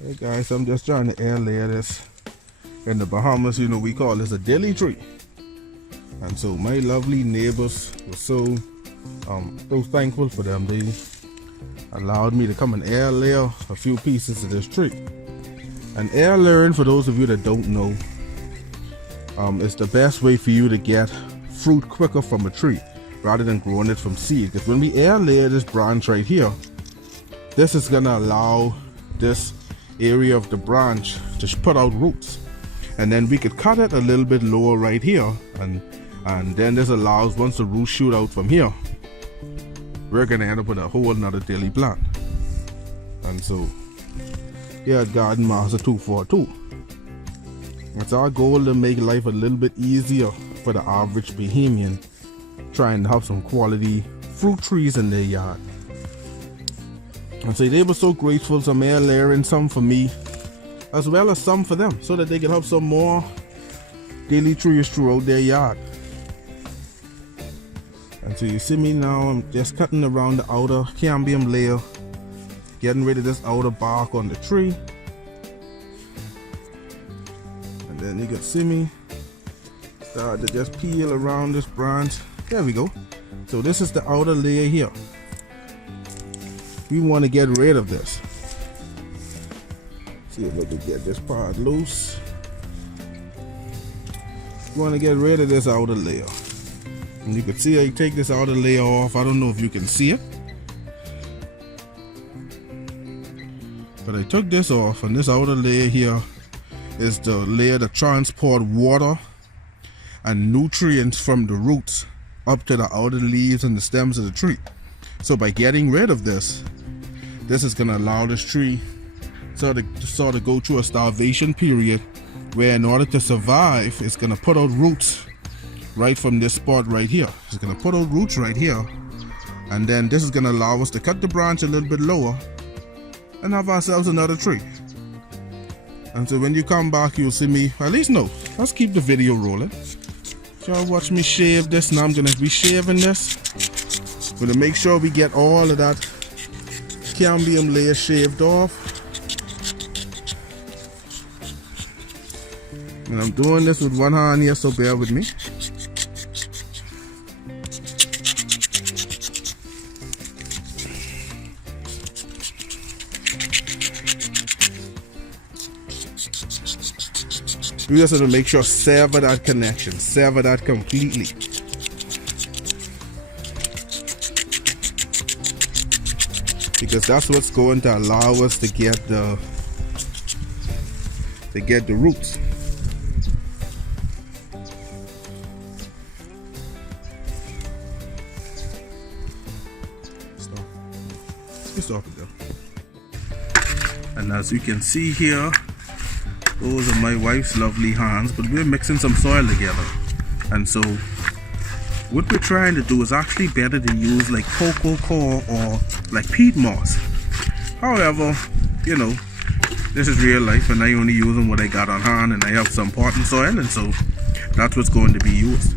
Hey guys, I'm just trying to air layer this. In the Bahamas, you know, we call this a dilly tree. And so my lovely neighbors were so thankful for them. They allowed me to come and air layer a few pieces of this tree. And air layering, for those of you that don't know, is the best way for you to get fruit quicker from a tree rather than growing it from seed. Because when we air layer this branch right here, this is gonna allow this area of the branch to put out roots, and then we could cut it a little bit lower right here, and then this allows, once the roots shoot out from here, we're gonna end up with a whole another daily plant. And so here at Garden Master 242, it's our goal to make life a little bit easier for the average Bahamian trying to have some quality fruit trees in their yard. And so they were so grateful, some air layering, some for me, as well as some for them, so that they could have some more daily trees throughout their yard. And so you see me now, I'm just cutting around the outer cambium layer, getting rid of this outer bark on the tree. And then you can see me start to just peel around this branch. There we go. So this is the outer layer here. We want to get rid of this. See if I can get this part loose. We want to get rid of this outer layer. And you can see I take this outer layer off. I don't know if you can see it, but I took this off, and this outer layer here is the layer that transport water and nutrients from the roots up to the outer leaves and the stems of the tree. So by getting rid of this is going to allow this tree sort of go through a starvation period, where in order to survive, it's going to put out roots right from this spot right here. It's going to put out roots right here, and then this is going to allow us to cut the branch a little bit lower and have ourselves another tree. And so when you come back, you'll see me, at least no, let's keep the video rolling. Y'all watch me shave this. Now I'm going to be shaving this. We're going to make sure we get all of that cambium layer shaved off. And I'm doing this with one hand here, so bear with me. We just have to make sure, sever that connection, sever that completely. Because that's what's going to allow us to get the roots. Stop it there. And as you can see here, those are my wife's lovely hands, but we're mixing some soil together. And so what we're trying to do is actually better to use like cocoa coir or like peat moss. However, you know, this is real life, and I only using what I got on hand, and I have some potting soil, and so that's what's going to be used.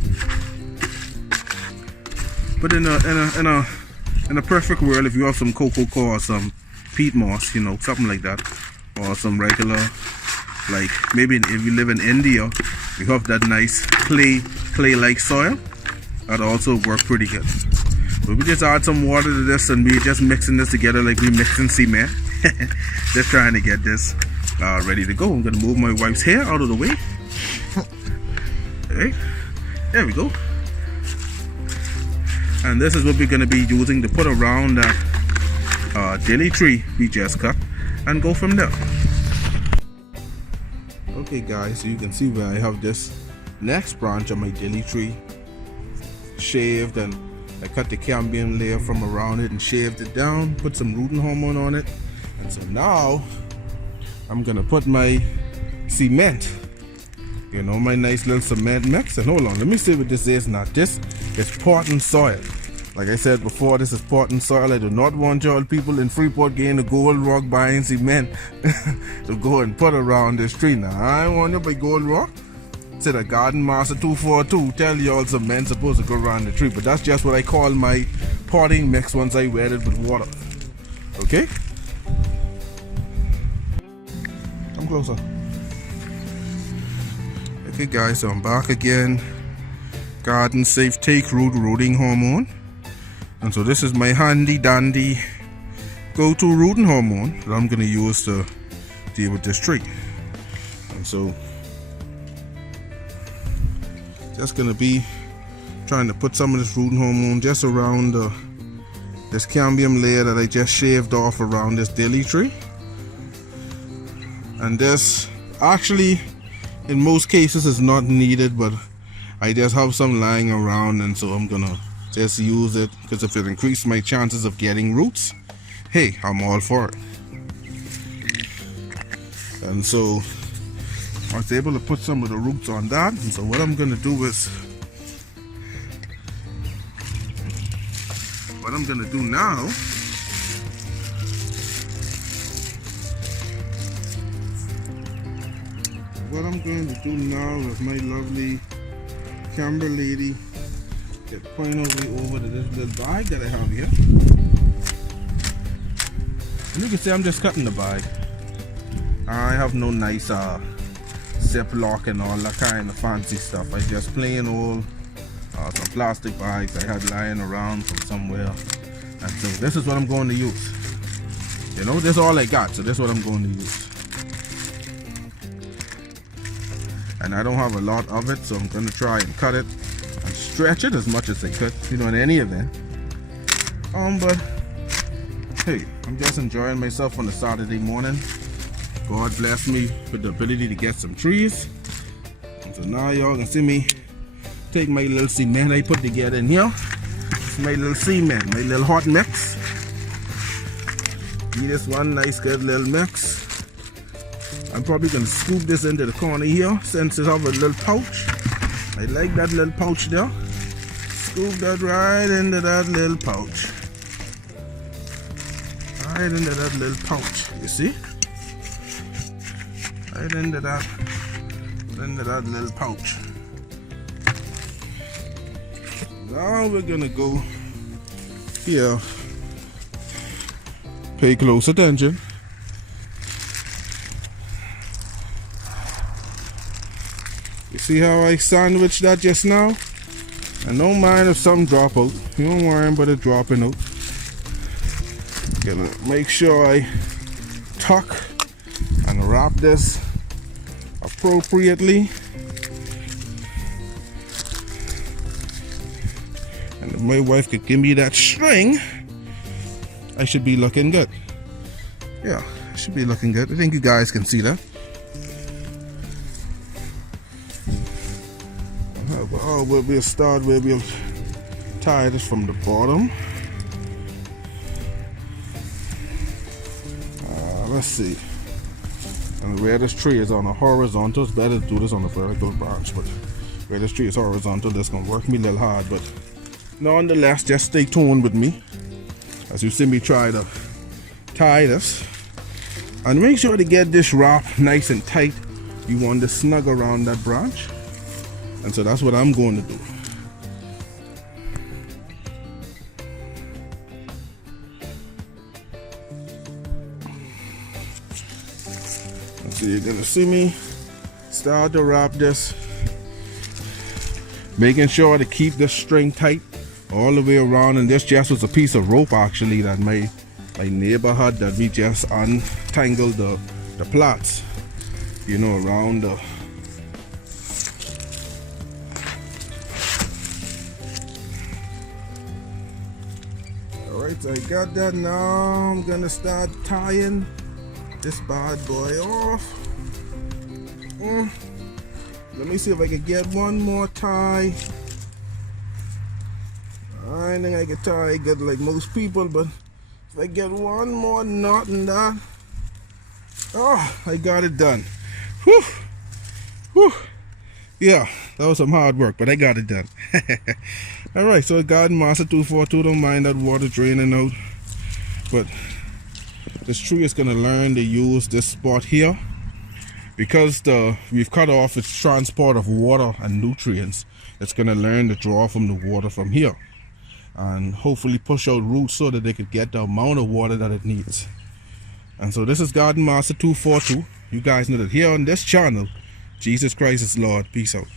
But in a perfect world, if you have some cocoa coir or some peat moss, you know, something like that, or some regular, like maybe if you live in India, you have that nice clay-like soil, that also work pretty good. But we just add some water to this, and we just mixing this together like we mixing cement. Just trying to get this ready to go. I'm gonna move my wife's hair out of the way. Alright, there we go. And this is what we're gonna be using to put around that dilly tree we just cut, and go from there. Okay guys, so you can see where I have this next branch of my dilly tree shaved, and I cut the cambium layer from around it and shaved it down, put some rooting hormone on it. And so now I'm gonna put my cement, you know, my nice little cement mix. And hold on, let me see what this is now. This is potting soil. Like I said before, this is potting soil. I do not want y'all people in Freeport getting the Gold Rock buying cement to go and put around this tree. Now I don't want you by Gold Rock. Said a Garden Master 242 tell y'all cement supposed to go around the tree, but that's just what I call my potting mix once I wet it with water. Okay. Come closer. Okay guys, so I'm back again. Garden Safe Take Root Rooting Hormone. And so this is my handy dandy go-to rooting hormone that I'm gonna use to deal with this tree. And so just gonna be trying to put some of this rooting hormone just around this cambium layer that I just shaved off around this dilly tree. And this actually in most cases is not needed, but I just have some lying around, and so I'm gonna just use it because if it increases my chances of getting roots, hey, I'm all for it. And so I was able to put some of the roots on that, and so what I'm gonna do is, what I'm gonna do now is my lovely camera lady get point over to this little bag that I have here. And you can see I'm just cutting the bag. I have no nice Ziploc and all that kind of fancy stuff. I just plain old some plastic bags I had lying around from somewhere. And so this is what I'm going to use. You know, this is all I got, so this is what I'm going to use. And I don't have a lot of it, so I'm going to try and cut it and stretch it as much as I could, you know, in any event. But hey, I'm just enjoying myself on a Saturday morning. God bless me with the ability to get some trees. And so now y'all can see me take my little cement I put together in here. It's my little cement, my little hot mix. Give this one nice good little mix. I'm probably gonna scoop this into the corner here since it have a little pouch. I like that little pouch there. Scoop that right into that little pouch. Right into that little pouch, you see? Right into that little pouch. Now we're gonna go here. Pay close attention. You see how I sandwiched that just now? And don't mind if some drop out. You don't worry about it dropping out. Gonna make sure I tuck and wrap this appropriately. And if my wife could give me that string, I should be looking good. Yeah, I should be looking good. I think you guys can see that. Oh, we'll start where we'll tie this from the bottom. Let's see. And where this tree is on a horizontal, it's better to do this on a vertical branch, but where this tree is horizontal, that's gonna work me a little hard, but nonetheless, just stay tuned with me as you see me try to tie this. And make sure to get this wrap nice and tight. You want to snug around that branch. And so that's what I'm going to do. So you're gonna see me start to wrap this, making sure to keep this string tight all the way around. And this just was a piece of rope actually that my neighbor had, that we just untangled the plaits, you know, around the so I got that. Now I'm gonna start tying this bad boy off. Let me see if I can get one more tie. I think I can tie good like most people, but if I get one more knot in that, oh, I got it done. Whew. Whew. Yeah, that was some hard work, but I got it done. Alright, so Garden Master 242, don't mind that water draining out. But this tree is going to learn to use this spot here. Because we've cut off its transport of water and nutrients, it's going to learn to draw from the water from here. And hopefully push out roots so that they could get the amount of water that it needs. And so this is Garden Master 242. you guys know that here on this channel, Jesus Christ is Lord. Peace out.